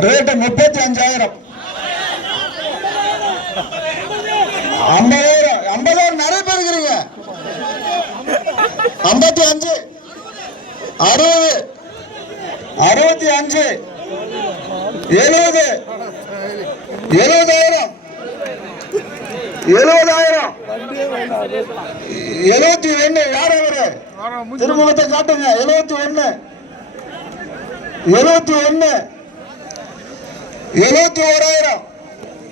Rate முப்பத்தி அஞ்சாயிரம் ஐம்பதாயிரம். ஐம்பதாயிரம் நிறைய பேர் இருக்கிறீங்க. ஐம்பத்தி அஞ்சு அறுபது. அறுபத்தி அஞ்சு எழுபது. எழுபதாயிரம். எழுபதாயிரம். எழுபத்தி ஒண்ணு. யார் அவரு? திருமுகத்தை காட்டுங்க. எழுபத்தி ஒண்ணு. எழுபத்தி ஒண்ணு. எழுபத்தி ஓராயிரம்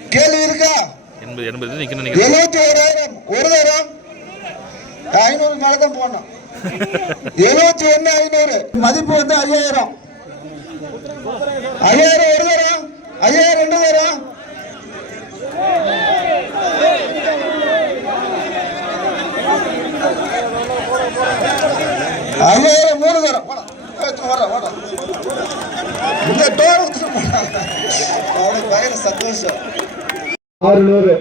கேள்வி இருக்கா? எண்பது எண்பது எழுபத்தி ஓராயிரம் ஒரு தரம் ஐநூறு மேல தான் போனோம் எழுபத்தி ஒண்ணு ஐநூறு. மதிப்பு வந்து ஐயாயிரம். ஐயாயிரம் ஒரு தரம் ஐயாயிரம் ரெண்டு தரம் ஐயாயிரம் மூணு தரம் போடா. ஏய், அவனுக்கு பயங்கர சந்தோஷம். ஆறு நூறு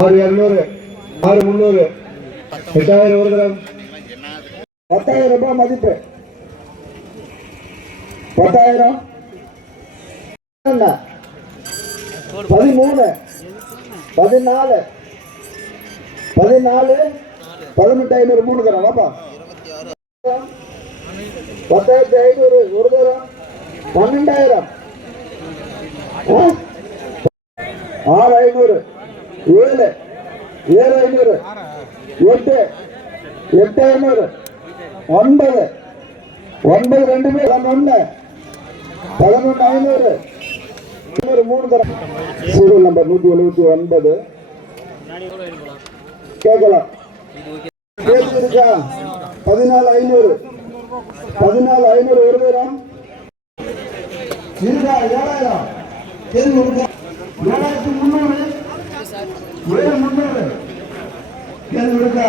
ஆறு இரநூறு ஆறு முந்நூறு எட்டாயிரம் ஒரு கிராம். பத்தாயிரம் ரூபாய் மதிப்பு. பத்தாயிரம்? பதிமூணு பதினாலு பதினாலு பதினெட்டு ஐநூறு மூணு வாப்பா. பத்தாயிரத்தி ஐநூறு ஒரு தரம் பன்னெண்டாயிரம் ஆறு ஐநூறு. ஏழு. ஏழு ஐநூறு. எட்டு. எட்டு ஐநூறு ஒன்பது. ஒன்பது ரெண்டுமே பதினொன்னு. பதினொன்று ஐநூறு. இன்னொரு மூணு தரம் சீரியல் நம்பர் நூற்றி எழுபத்தி ஒன்பது. கேட்கலாம். கேள்வி இருக்கா? பதினாலு ஐநூறு. பதினாலு ஐநூறு ஒரு தரம் இருக்கா ஏழாயிரம் கேள்வி இருக்கா ஏழாயிரத்தி முந்நூறு. ஏழு முந்நூறு. கேள்வி இருக்கா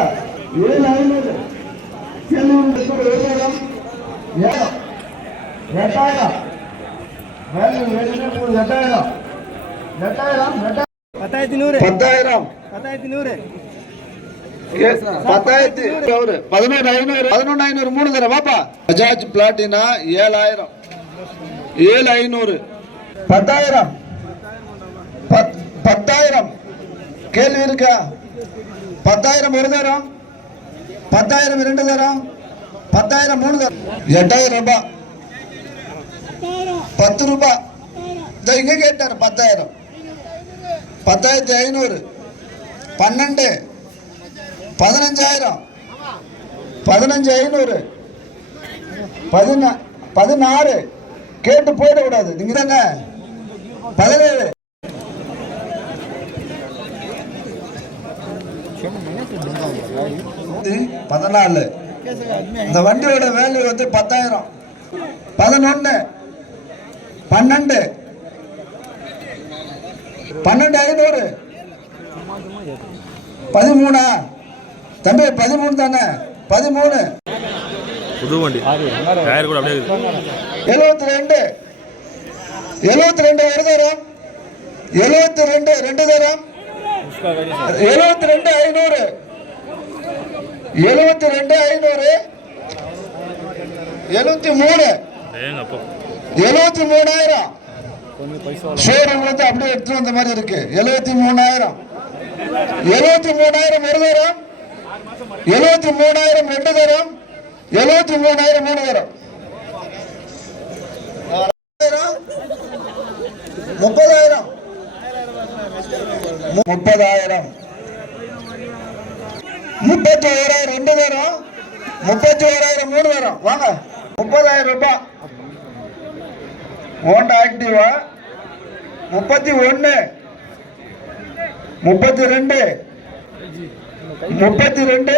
ஏழு ஐநூறு. கேள்வி உண்டு ஏழாயிரம் ஏழம் எட்டாயிரம் வேல்யூ வேல்யூ மூணு எட்டாயிரம் எட்டாயிரம் எட்டாயிரம் பத்தாயிரத்தி நூறு. பத்தாயிரம். பத்தாயிரத்தி நூறு. பத்தாயிரத்தி நூறு. பதினொன்று ஐநூறு. பதினொன்று ஐநூறு. மூணு தடவை. வாப்பா. பஜாஜ் பிளாட்டினா ஏழாயிரம். ஏழு ஐநூறு. பத்தாயிரம். பத்- பத்தாயிரம். கேள்வி இருக்கா? பத்தாயிரம் ஒரு தரம். பத்தாயிரம் ரெண்டு தரம். பத்தாயிரம் மூணு தரம். எட்டாயிரம் ரூபாய் பத்து ரூபாய் இதோ இங்க கேட்டார் பத்தாயிரம். பத்தாயிரத்தி ஐநூறு. பன்னெண்டு. பதினஞ்சாயிரம். பதினஞ்சு ஐநூறு. பதினா பதினாறு. கேட்டு போயிடக்கூடாது நீங்க தாங்க. பதினேழு பதினாலு. இந்த வண்டியோட வேல்யூ வந்து பத்தாயிரம். பதினொன்னு. பன்னெண்டு. பன்னெண்டு ஐநூறு பதிமூணா. தம்பி பதிமூணு தானே. பதிமூணு. புது வண்டி. டயர் கூட அப்படியே எழுபத்தி ரெண்டு எழுபத்தி ரெண்டு ஒரு தரம் எழுபத்தி ரெண்டு ரெண்டு தரம். எழுபத்தி ரெண்டு ஐநூறு. எழுபத்தி ரெண்டு ஐநூறு. எழுபத்தி மூணு எழுபத்தி மூணாயிரம் ஷோரூம்ல இருந்து அப்படியே எடுத்துட்டு வந்த மாதிரி இருக்கு. எழுபத்தி மூணாயிரம் எழுபத்தி மூணாயிரம் ஒரு தரம் எழுபத்தி மூணாயிரம் ரெண்டு தரம். எழுபத்தி மூணாயிரம் மூணு முப்பதாயிரம். முப்பதாயிரம். முப்பத்தி ஓராயிரம் ரெண்டு பேரும் முப்பத்தி ஓராயிரம் மூணு பேரும் வாங்க. முப்பதாயிரம் ரூபாய். Honda Activa. முப்பத்தி ஒன்று முப்பத்தி ரெண்டு. முப்பத்தி ரெண்டு.